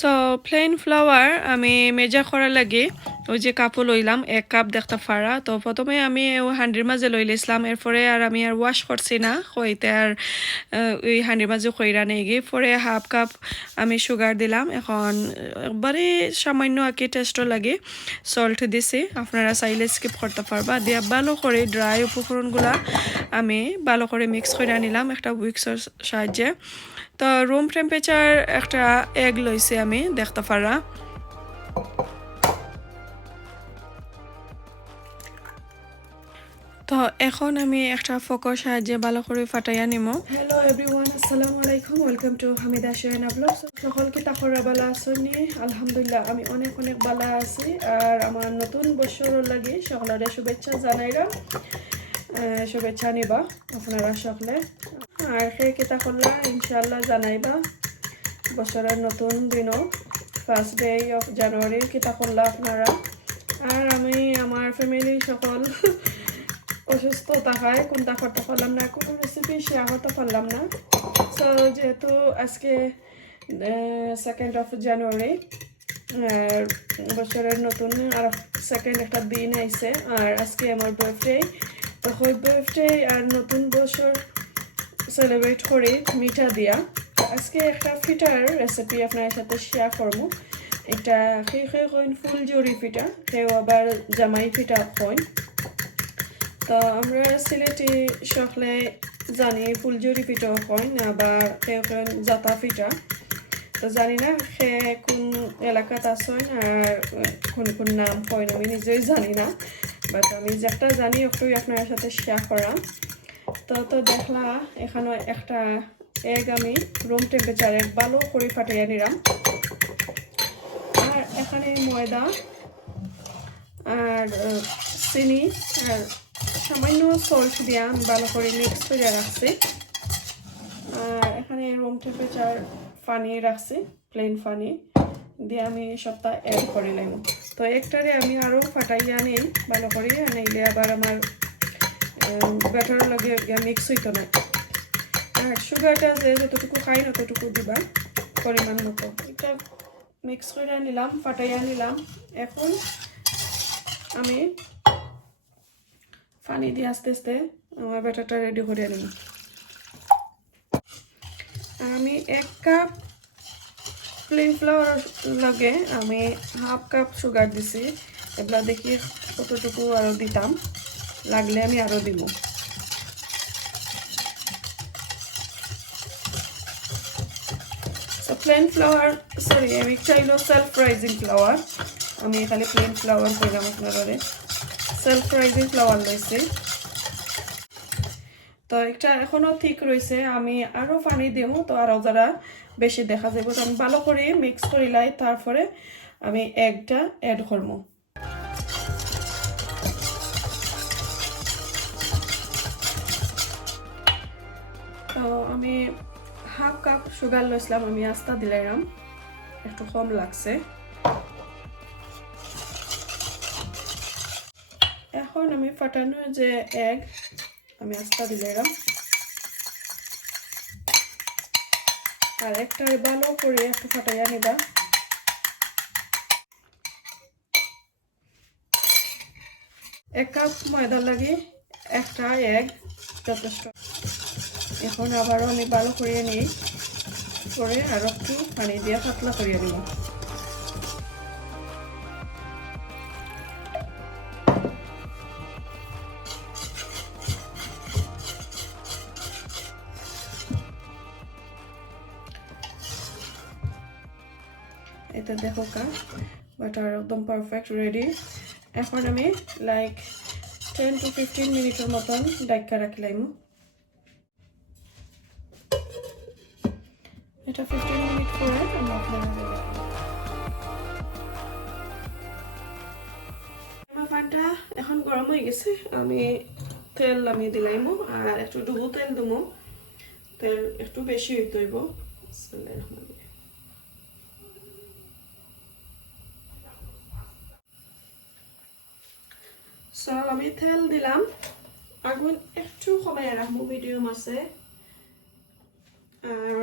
So plane flower আমি মেজা করার লাগে ওই যে কাপও লইলাম 1 কাপ দেখতে পারা। তো প্রথমে আমি হান্ডির মাঝে লই লাইছিলাম, এরপরে আর আমি আর ওয়াশ করছি না, হইতে আর ওই হান্ডির মাঝে কইরা নেই গিয়ে পরে হাফ কাপ আমি সুগার দিলাম। এখন একবারে সামান্য আঁকি টেস্টও লাগে সল্ট দিছি, আপনারা চাইলে স্কিপ করতে পারবা। দিয়া ভালো করে ড্রাই উপকরণগুলা আমি ভালো করে মিক্স করে নিলাম একটা উইক্সের সাহায্যে। তো রুম টেম্পারেচার একটা এগ লইছি আমি দেখতে পারা। তো এখন আমি একটা ফোকর সাহায্যে ভালো করে ফাটাইয়া নিমো। হ্যালো এভরিওয়ান, আসসালামু আলাইকুম, ওয়েলকাম টু হামিদা শুহেনা ব্লগ। সকলকে তাকরা বালা আসনি? আলহামদুলিল্লাহ আমি অনেক অনেক বালা আছি। আর আমার নতুন বছর লাগি সকলের শুভেচ্ছা জানাইলাম, শুভেচ্ছা নিবা আপনারা সকলে। আর সেই কিতা করলা ইনশাল্লাহ জানাইবা বছরের নতুন দিনও ফার্স্ট ডে অফ জানুয়ারি কিতা করলা আপনারা। আর আমি আমার ফ্যামিলি সকল অসুস্থ থাকায় কোনটা করতে পারলাম না, কোনো রেসিপি শেয়ার করতে পারলাম না। সো যেহেতু আজকে 2nd অফ জানুয়ারি বছরের নতুন আর সেকেন্ড একটা দিন আইছে, আর আজকে আমার বার্থডে। তো ওই বার্থডে আর নতুন বছর সেলিব্রেট করি মিঠা দিয়া। আজকে একটা পিঠার রেসিপি আপনার সাথে শেয়ার করবো। এটা খেয়ে কইন ফুলঝুরি পিঠা, কেউ আবার জামাই পিঠা কইন। তো আমরা সিলেটি সকলে জানি ফুলঝুরি পিঠা কইন, আবার কেউ কইন জাতা পিঠা। তো জানি না সে কোন এলাকাত আসেন আর কোন নাম কইন, আমি নিজেই জানি না, বাট আমি যেটা জানি একটুই আপনার সাথে শেয়ার করা। তো দেখলা এখানে একটা এগ আমি রুম টেম্পারেচারে ভালো করে ফাটাইয়া নিলাম। আর এখানে ময়দা আর চিনি আর সামান্য সল্ট দিয়া আমি ভালো করে মিক্স করে রাখছি। আর এখানে রুম টেম্পারেচার পানি রাখছি, প্লেন পানি দিয়ে আমি সবটা অ্যাড করে নেব। তো একটারে আমি আরও ফাটাইয়া নিই ভালো করে, নিলে আবার আমার ব্যাটার লাগে মিক্স হইতো না। আর সুগারটা যে যতটুকু খাই ততটুকু দিবা পরিমাণ মতো। এটা মিক্স করে নিলাম, ফাটাইয়া নিলাম। এখন আমি পানি দিয়ে আস্তে আস্তে আমার ব্যাটারটা রেডি করে নিব। আমি 1 কাপ প্লেন ফ্লাওয়ার লগে আমি হাফ কাপ সুগার দিছি। এগুলা দেখি কতটুকু আরও দিতাম, লাগলে আমি আরও দিব। প্লেন ফ্লাওয়ার সরি আমি চাইলো সেলফ রাইজিং ফ্লাওয়ার, আমি খালি প্লেন ফ্লাওয়ার কইলাম আপনারা। সেলফ রাইজিং ফ্লাওয়ার লইছি। তো একটা এখনো ঠিক রয়েছে, আমি আরও পানি দিব, তো আরও যারা বেশি দেখা যাবে। তো আমি ভালো করে মিক্স করিলাই, তারপরে আমি এগটা অ্যাড করবো। তো আমি হাফ কাপ সুগার লইছিলাম, আমি আস্তা দিলাম, একটু কম লাগছে। এখন আমি ফাটানো যে এগ আমি আস্তা দিলাম, আর একটা ভালো করে একটু ফাটাইয়া নিবা। এক কাপ ময়দা লাগে একটা এগ যথেষ্ট। এখন আবারও আমি ভালো করিয়ে নিই, করে আর একটু পানি দিয়ে পাতলা করিয়ে নিব। এটা দেখো কা বাটার একদম পারফেক্ট রেডি। এখন আমি লাইক 10 to 15 মিনিটের মতন ডাইকা রাখলাম। এটা 15 মিনিট পরে আমি আপনাদের আমার পানটা এখন গরম হয়ে গেছে। আমি তেল আমি দিলাম, আর একটু ডুবো তেল দেবো, তেল একটু বেশি হইতে হইব। সো আমি তেল দিলাম, আগুন একটু কমাই রাখবো, মিডিয়াম আছে। আর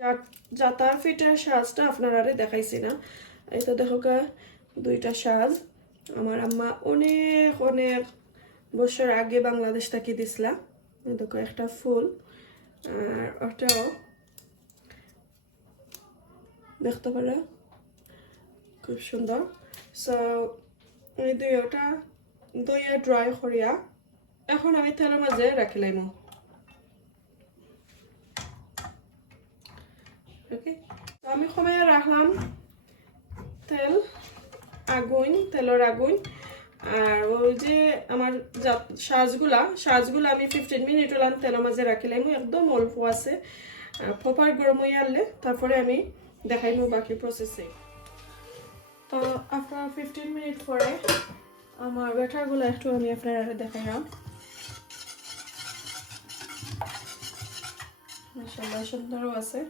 জাতার ফিটার সাজটা আপনারা দেখাইছি না, এই তো দেখো দুইটা সাজ আমার আম্মা অনেক অনেক বছর আগে বাংলাদেশ থেকে দিছিলা। দেখো একটা ফুল আর ওটাও দেখতে পারে খুব সুন্দর। সো এই দুইটা দইয়া ড্রাই করিয়া এখন আমি তেলের মাঝে রাখি লাইমু। ওকে, তো আমি কমাইয়া রাখলাম তেল আগুন, তেলের আগুন। আর ওই যে আমার সাজগুলা আমি 15 মিনিট হলাম তেলের মাঝে রাখিলাম, একদম অল্প আছে। প্রপার গরম হয়ে আনলে তারপরে আমি দেখাইমু বাকি প্রসেসে। তো আফটার 15 মিনিট পরে আমার ব্যাটারগুলো একটু আমি আপনারা দেখাইলাম। মাশাআল্লাহ সুন্দরও আছে।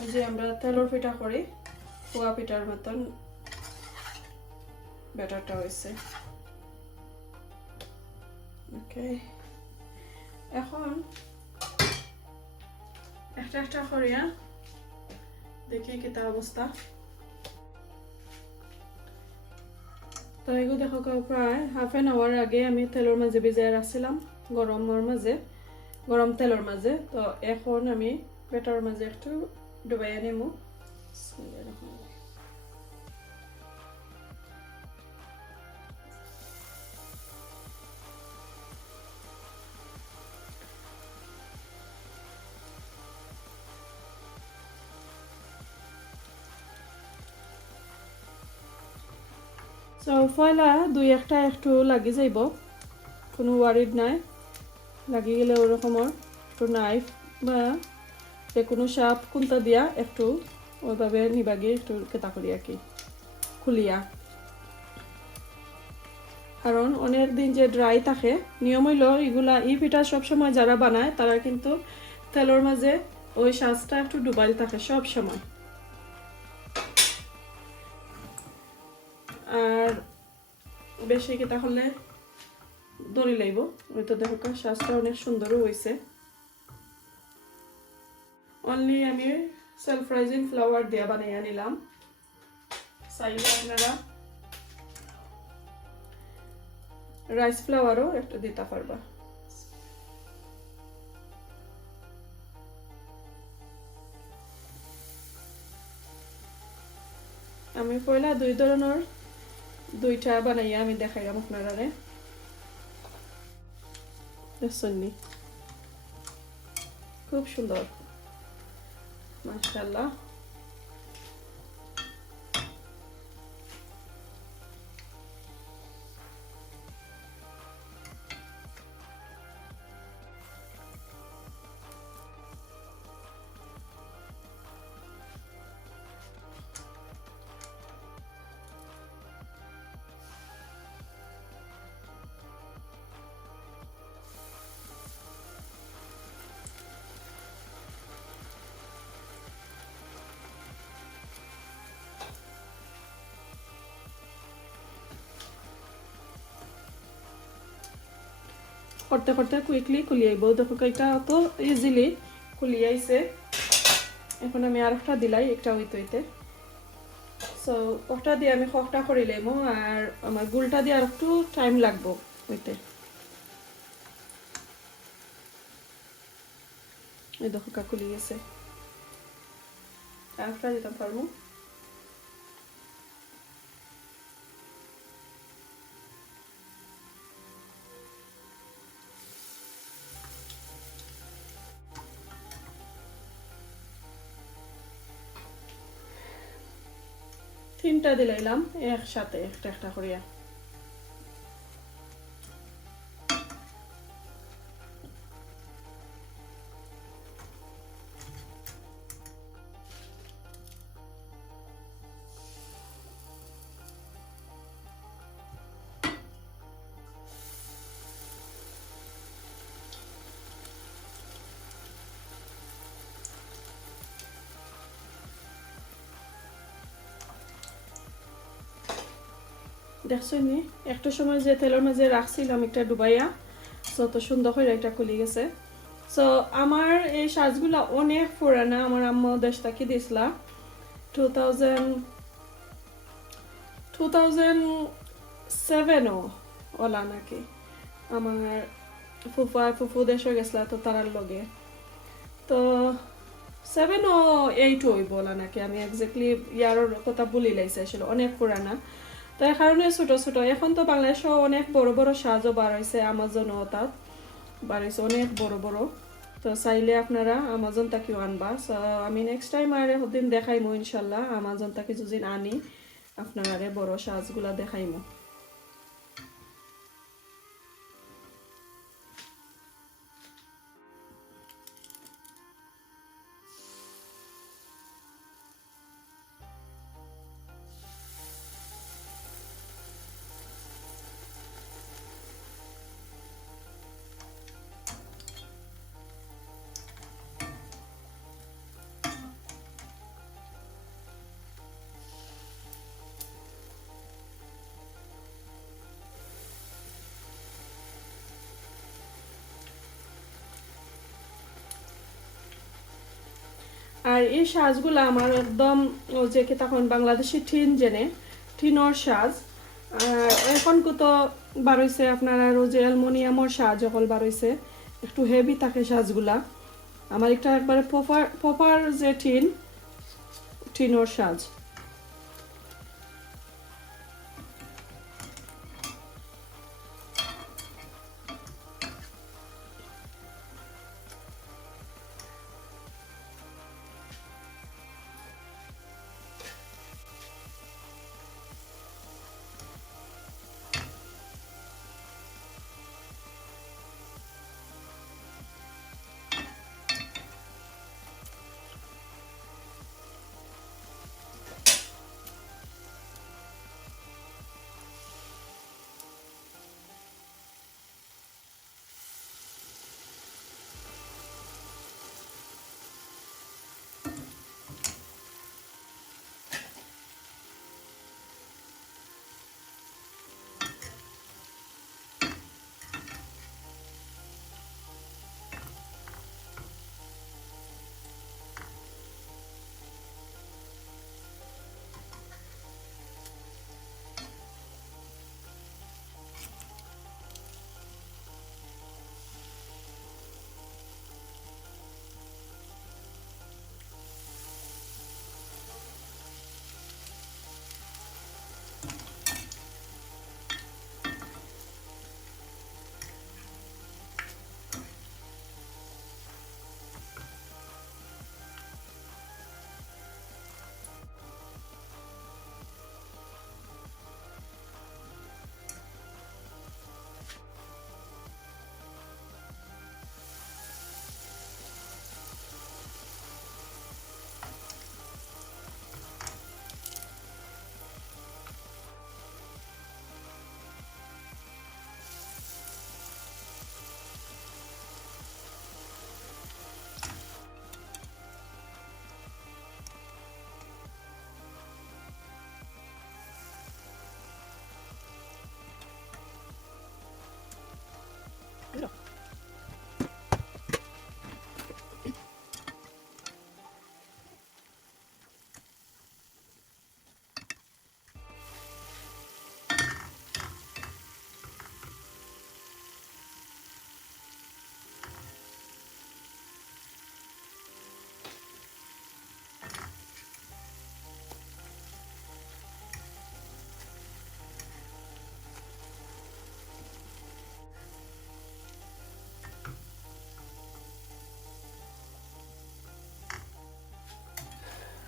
ওই যে আমরা তেলের পিঠা করি পোয়া পিঠার মতন ব্যাটারটা হয়েছে। ওকে, এখন একটা একটা করিয়া দেখি কি তা অবস্থা। তো এগুলো দেখো প্রায় হাফ এন আওয়ার আগে আমি তেলের মাঝে ভিজাই রাখছিলাম গরম তেলের মাঝে। তো এখন আমি ব্যাটার মাঝে একটু ডুবাইয়া নেব। তো পয়লা দুই একটা একটু লাগি যাইব, কোনো ওয়ারিড নাই। লাগি গেলে ওরকমের একটু নাইফ বা যে কোনো সাপ কুন্তা দিয়া একটু ওইভাবে নিবাগিয়ে একটু কেতা করি আর কি খুলিয়া। কারণ অনেক দিন যে ড্রাই থাকে, নিয়ম হইল এগুলা পিঠা সবসময় যারা বানায় তারা কিন্তু তেলের মাঝে ওই সাজটা একটু ডুবাইল থাকে সব সময়। আর বেশি কি তাহলে দড়ি লাইব। ওই তো দেখো সাজটা অনেক সুন্দরও হয়েছে। অনলি আমি সেলফ রাইজিং ফ্লাওয়ার দিয়ে বানিয়ে নিলাম। চাইলে আপনারা রাইস ফ্লাওয়ারও একটু দিতে পারবা। আমি পয়লা দুই ধরনের দুইটা বানাইয়া আমি দেখাইলাম আপনারা। খুব সুন্দর মাশাআল্লাহ। করতে করতে কুইকলি খুলি আইব। দেখো এটা তো ইজিলি খুলি আইছে। এখন আমি আর একটা দিলাই একটা হইতে। সো ওটা দিয়ে আমি খকটা করে লাইমো, আর আমার গুলটা দিয়ে আর একটু টাইম লাগবো হইতে। এই দেখো খুলি গেছে, আর একটা দিতে পারবো। তিনটা দিলাইলাম একসাথে একটা একটা করিয়া। দেখছো নি একটা সময় যে তেলের মাঝে রাখছিলাম একটা ডুবাইয়া, যত সুন্দর করে একটা খুলি গেছে। সো আমার এই সাজগুলা অনেক পুরানা, আমার আম্মু দেশ থেকে দিছিলা 2007 ওলা নাকি। আমার ফুফু দেশে গেছিলা তো তারার লগে, তো 7 ও 8 হইব ওলা নাকি, আমি এক্স্যাক্টলি ইয়ার কথা বলি লাইছে, আসলে অনেক পুরানা। তো এই কারণে ছোট ছোট, এখন তো বাংলাদেশে অনেক বড় বড় সাজও বার হয়েছে, আমাজনও তাত বার হয়েছে অনেক বড় বড়। তো চাইলে আপনারা আমাজন তাকেও আনবা। আমি নেক্সট টাইম আর দিন দেখাইমো ইনশাল্লাহ, আমাজন তাকে যদি আনি আপনারা বড় সাজগুলা দেখাইমো। আর এই সাজগুলো আমার একদম যে কি তখন বাংলাদেশি ঠিন জেনে ঠিনর সাজ। আর এখন তো বার হইছে আপনার আরো যে অ্যালুমিনিয়ামর সাজ সকল বার হইছে, একটু হেভি থাকে সাজগুলা। আমার একটা একবারে প্রপার যে ঠিনর সাজ।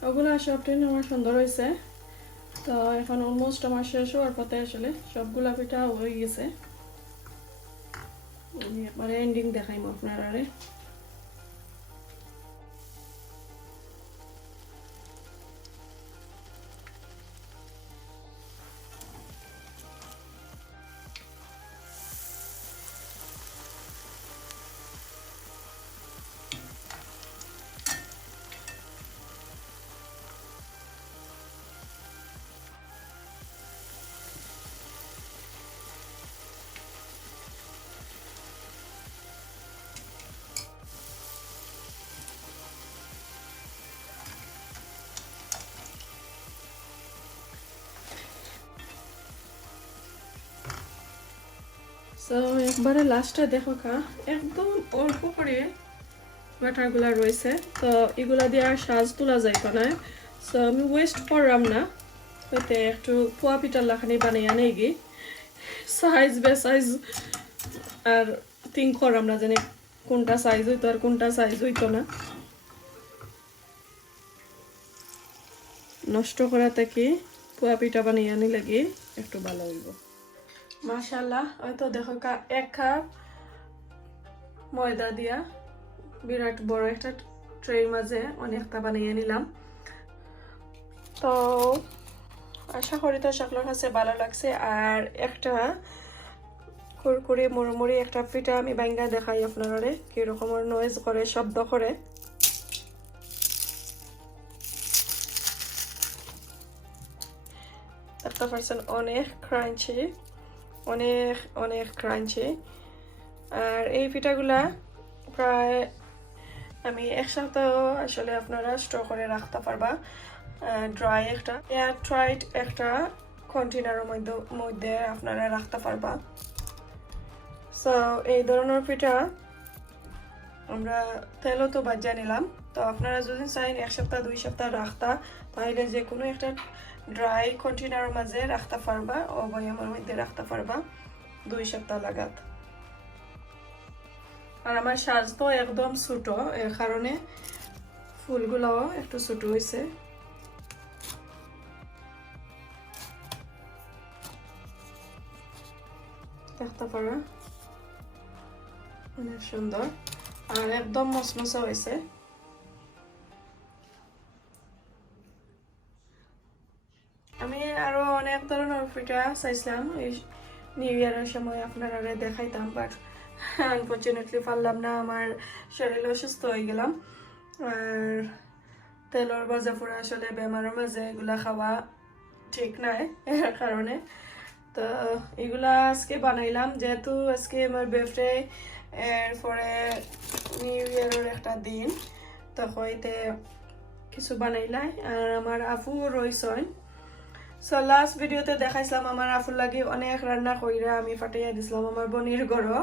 ওগুলো সবটাই আমার সুন্দর হয়েছে। তো এখন অলমোস্ট আমার শেষ হওয়ার পথে, আসলে সবগুলা পিঠা হয়ে গেছে। আমি একবারে এন্ডিং দেখাইম আপনারা। সো একবারে লাস্টে দেখো কা একদম অল্প করে বাটারগুলা রয়েছে, তো এগুলা দিয়ে আর সাজ তোলা যাইতো না। সো আমি ওয়েস্ট করলাম না, হইতে একটু পোয়া পিঠার লাখানি বানিয়ে নেই গি সাইজ বে সাইজ আর থিঙ্ক করলাম না জানি কোনটা সাইজ হইতো আর কোনটা সাইজ হইতো না, নষ্ট করা থেকে পোয়া পিঠা বানিয়ে আনি লাগে একটু ভালো হইব। মাশাআল্লাহ হয়তো দেখো কা 1 কাপ ময়দা দিয়া বিরাট বড় একটা ট্রের মাঝে অনেকটা বানিয়ে নিলাম। তো আশা করি তো সকলের কাছে ভালো লাগছে। আর একটা কুরকুরে মুড়মুড়ি একটা পিঠা আমি ভাঙ্গা দেখাই আপনারা কিরকম নয়েজ করে, শব্দ করে। একটা পার্সেন্ট অনেক ক্রাঞ্চি, অনেক অনেক ক্রাঞ্চি। আর এই পিঠাগুলা প্রায় আমি 1 সপ্তাহ আসলে আপনারা স্টোর করে রাখতে পারবা। ড্রাই একটা এয়ার টাইট একটা কন্টেনারের মধ্যে আপনারা রাখতে পারবা। সো এই ধরনের পিঠা আমরা তেলও তো বাজিয়ে নিলাম। তো আপনারা যদি চাইন 1 সপ্তাহ 2 সপ্তাহ রাখতা, তাহলে যে কোনো একটা ড্রাই কন্টেনারের মাঝে রাখতে পারবা ও বয়ামের মধ্যে রাখতে পারবা 2 সপ্তাহ লাগাত। আর আমার সাজ তো একদম ছোট, এর কারণে ফুলগুলোও একটু ছোট হয়েছে। দেখতে পারা অনেক সুন্দর আর একদম মসমসা হয়েছে। আমি আরো অনেক ধরনের পিঠা চাইছিলাম এই নিউ ইয়ারের সময় আপনারা দেখাইতাম, বাট আনফরচুনেটলি পারলাম না, আমার শরীর অসুস্থ হয়ে গেলাম। আর তেলর ভাজা পোড়া আসলে বেমারের মাঝে এগুলা খাওয়া ঠিক নাই, এর কারণে তো এগুলা আজকে বানাইলাম যেহেতু আজকে আমার বার্থডে, এরপরে নিউ ইয়ারের একটা দিন, তো হইতে কিছু বানাইলাই। আর আমার আপু রইছেন। সো লাস্ট ভিডিওতে দেখাইছিলাম আমার আফুর লাগে অনেক রান্না কইরা আমি ফাটাইয়া দিছিলাম আমার বোনের ঘরও।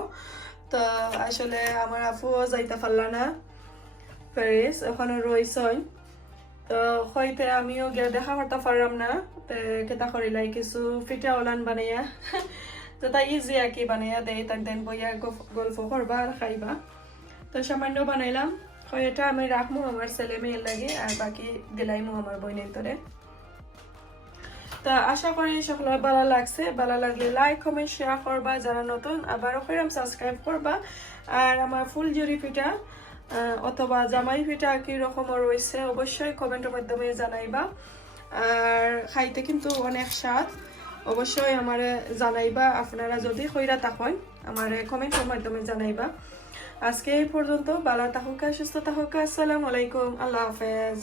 তো আসলে আমার আফুও যাইতে পারলা না প্যারিস, ওখানে রইছেন। তো হইতে আমিও গিয়ে দেখা করতে পারলাম না, কেতা করিলাই কিছু পিঠা ওলান বানাইয়া যেটা ইজি আর কি বানাইয়া দেয়, তাক দেন বইয়া গল্প করবা আর খাইবা। তো সামান্য বানাইলাম, এটা আমি রাখবো আমার ছেলে মেয়ের লাগে আর বাকি দিলাইমো আমার বোনের তোরে। তা আশা করি সকলের ভালো লাগছে, ভালো লাগলে লাইক কমেন্ট শেয়ার করবা, যারা নতুন আবারও কইরাম সাবস্ক্রাইব করবা। আর আমার ফুলঝুরি পিঠা অথবা জামাই পিঠা কি রকম রয়েছে অবশ্যই কমেন্টের মাধ্যমে জানাইবা। আর খাইতে কিন্তু অনেক স্বাদ, অবশ্যই আমারে জানাইবা। আপনারা যদি কইরা থাকেন আমারে কমেন্টের মাধ্যমে জানাইবা। আজকে এই পর্যন্ত, ভালো থাকুক সুস্থ থাকুক, আসসালামু আলাইকুম, আল্লাহ হাফেজ।